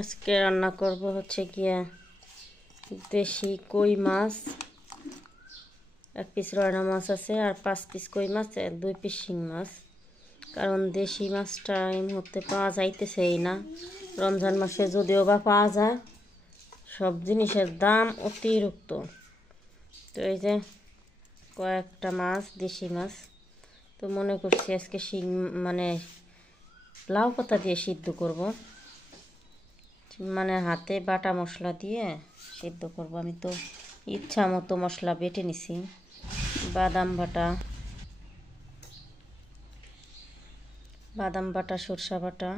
আজকে রান্না করব হচ্ছে গিয়ে দেশি কই মাছ, 1 পিস রয়না মাছ আছে আর 5 পিস কই মাছ, 2 পিস শিং মাছ। কারণ দেশি মাছটা এই মুহূর্তে পাওয়া যাইতেছেই না। রমজান মাসে যদিও বা পাওয়া যায়, সব জিনিসের দাম অতিরিক্ত। তো এই যে কয়েকটা মাছ, দেশি মাছ। তো মনে করছি আজকে শিং মানে লাউ পাতা দিয়ে সিদ্ধ করব, মানে হাতে বাটা মশলা দিয়ে সিদ্ধ করব। আমি তো ইচ্ছা মতো মশলা বেটে নিছি, বাদাম বাটা, সরষা বাটা,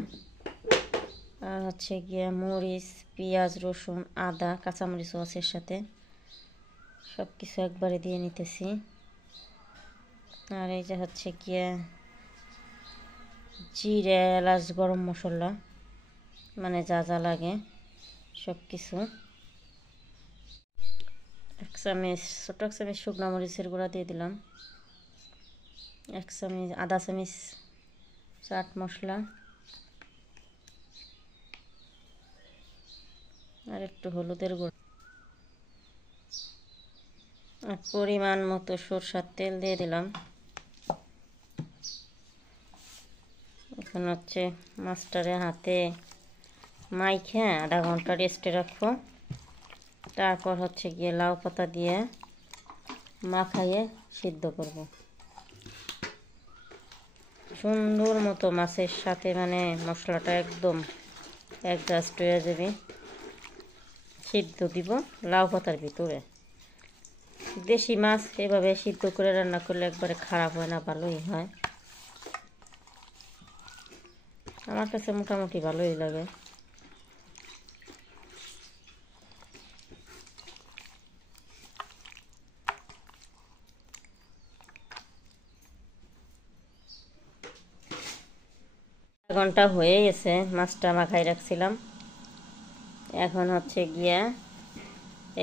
আর হচ্ছে গিয়ে মরিচ, পেঁয়াজ, রসুন, আদা, কাঁচামরিচও আছে এর সাথে। সব কিছু একবারে দিয়ে নিতেছি। আর এই যে হচ্ছে গিয়ে জিরে, এলাচ, গরম মশলা, মানে যা যা লাগে সব কিছু। 1 চামচ, ছোট 1 চামচ শুকনো মরিচের গুঁড়া দিয়ে দিলাম, 1 চামচ, আধা চামচ চাট মশলা, আর একটু হলুদের গুঁড়া, আর পরিমাণ মতো সরষের তেল দিয়ে দিলাম। এখন হচ্ছে মাছটারে হাতে মাইখে আধা ঘন্টা রেস্টে রাখবো। তারপর হচ্ছে গিয়ে লাউ পাতা দিয়ে মাখাইয়ে সিদ্ধ করব সুন্দর মতো। মাছের সাথে মানে মশলাটা একদম অ্যাডজাস্ট হয়ে যাবে। সিদ্ধ দিব লাউ পাতার ভিতরে। দেশি মাছ এভাবে সিদ্ধ করে রান্না করলে একবারে খারাপ হয় না, ভালোই হয়। আমার কাছে মোটামুটি ভালোই লাগে। ঘন্টা হয়ে গেছে, মাছটা মাখাই রাখছিলাম। এখন হচ্ছে গিয়া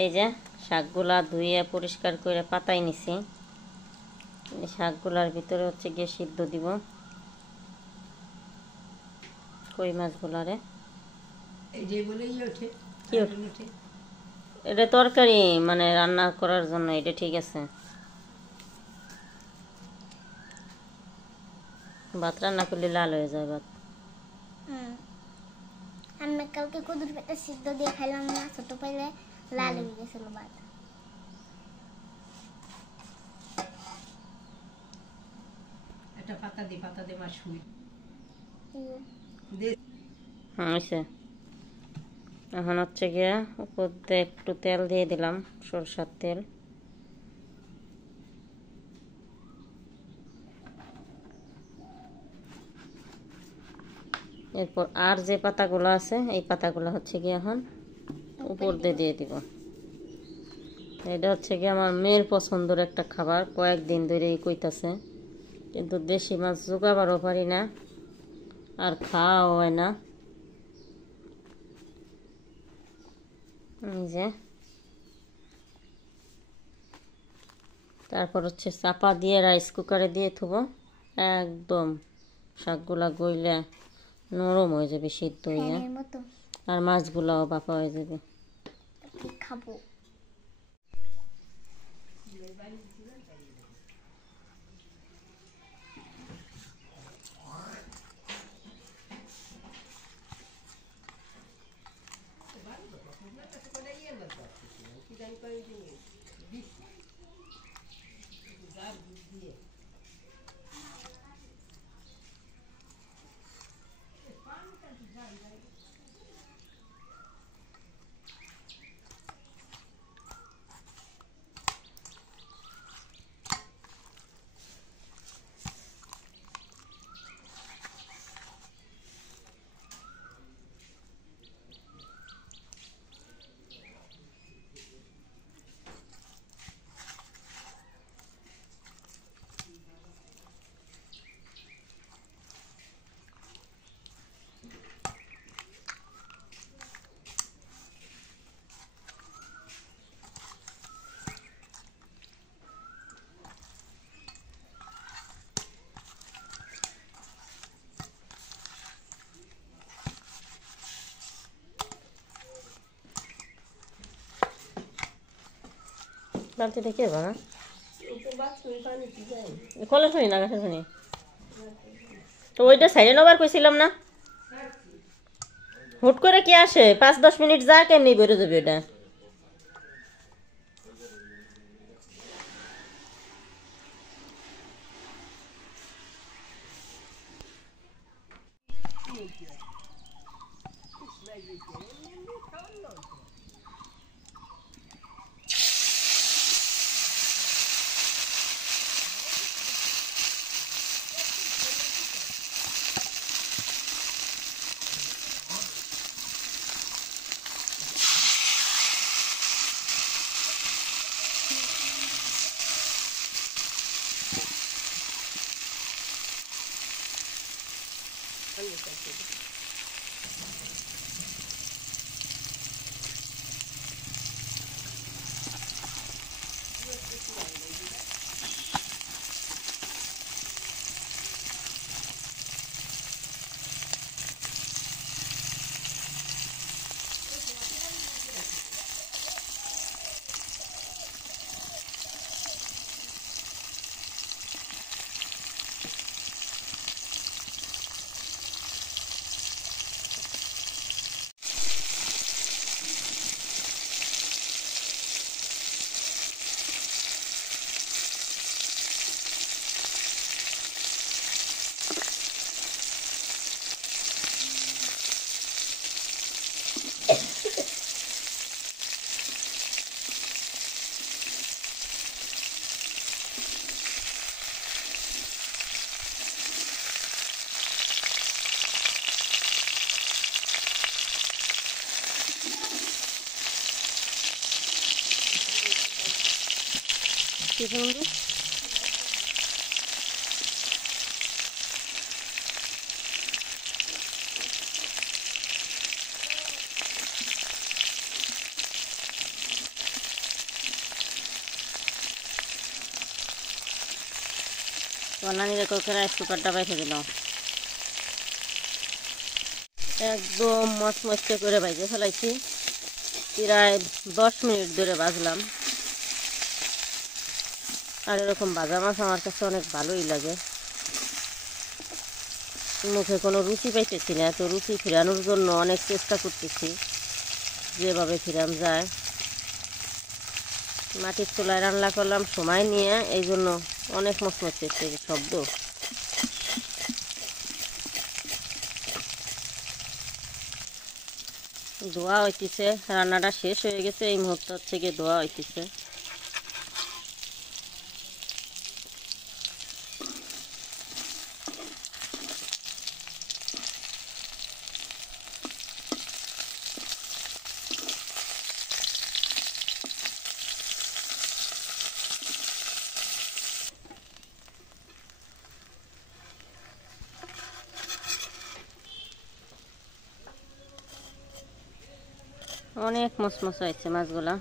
এই যে শাকগুলা ধুয়ে পরিষ্কার করে পাতায় নিছি। এই শাকগুলার ভিতরে হচ্ছে গিয়ে সিদ্ধ দিব কই মাছগুলারে। এটা তরকারি মানে রান্না করার জন্য এটা ঠিক আছে। ভাত রান্না করলে লাল হয়ে যায় ভাত। আমি কালকে কদুর পাতা সিদ্ধ দিয়ে খাইলাম না, ছোট পাইলে লাল হয়ে গেছিল ভাত। একটা পাতা দিয়ে মাছ শুই হয়েছে। এখন হচ্ছে গিয়ে উপর দিয়ে একটু তেল দিয়ে দিলাম, সরষের তেল। এরপর আর যে পাতাগুলো আছে এই পাতাগুলো হচ্ছে গিয়ে এখন উপর দিয়ে দিব। এটা হচ্ছে গিয়ে আমার মেয়ের পছন্দের একটা খাবার, কয়েকদিন ধরেই কইতাছে, কিন্তু দেশি মাছ জোগাবারও পারি না আর খাওয়াও হয় না। এই যে তারপর হচ্ছে চাপা দিয়ে রাইস কুকারে দিয়ে থুবো, একদম শাকগুলা গইলে নরম হয়ে যাবে, সিদ্ধ হয়ে, আর মাছগুলাও বাপা হয়ে যাবে। খাবো বালতিটা কে বানা কলের পানি না গাছের পানি তো ওইটা সাইডে নেবার কইছিলাম না হুট করে কি আসে 5-10 মিনিট যা কেমনি বেরো যাবে ওটা কি বলবো বানানিরে কোকে রাইস কুকারটা বাইরে দিল একদম মচমচে করে ভাজে ফেলাইছি প্রায় 10 মিনিট ধরে ভাজলাম আর এরকম ভাজা মাছ আমার কাছে অনেক ভালোই লাগে মুখে কোনো রুচি পাইতেছি না তো রুচি ফিরানোর জন্য অনেক চেষ্টা করতেছি যেভাবে ফিরানো যায় মাটির চুলায় রান্না করলাম সময় নিয়ে এই জন্য অনেক মচমচে শব্দ ধোয়া হইতেছে রান্নাটা শেষ হয়ে গেছে এই মুহূর্ত থেকে ধোয়া হইতেছে অনেক মচমচ হয়েছে মাছগুলা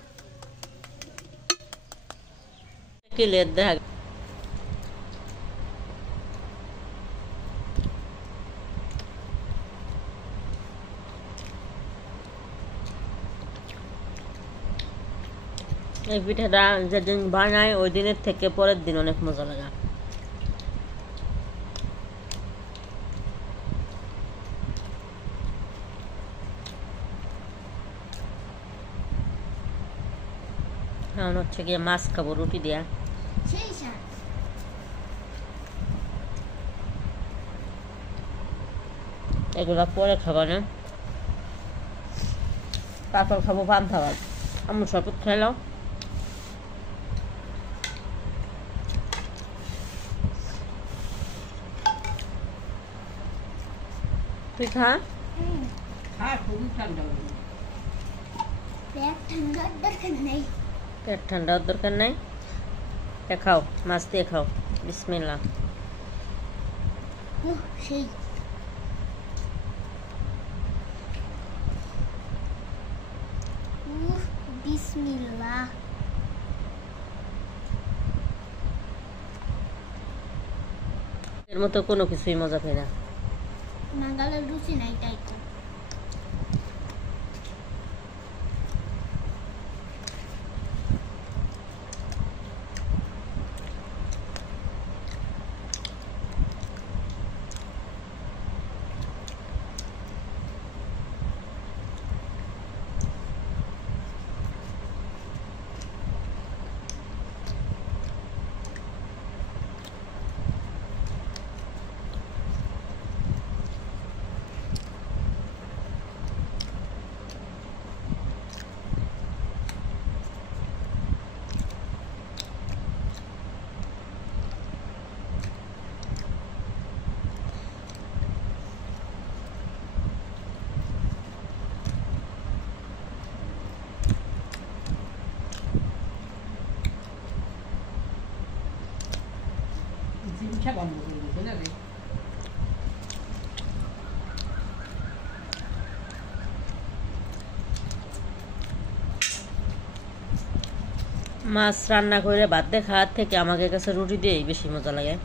কিলের দেখা এই পিঠাটা যেদিন বানায় ওই দিনের থেকে পরের দিন অনেক মজা লাগে এখন হচ্ছে গিয়ে মাছ খাবো রুটি দিয়া এগুলা পরে খাবো না তারপর খাবো পান্তা ভাত আমার শরবত খেলাও তুই খা খুবই ঠান্ডা পেট ঠান্ডার দরকার নেই পেট ঠান্ডার দরকার নাই খাও মাছ দিয়ে খাও বিসমিল্লাহ সেই বিসমিল্লাহ এর মতো কোনো কিছুই মজা পাই না নাগালের রুচি নাই তাই তো দেখা বন্ধ করে দিতে না রে। মাছ রান্না করে ভাত দিয়ে খাওয়ার থেকে আমাদের কাছে রুটি দিয়েই বেশি মজা লাগে।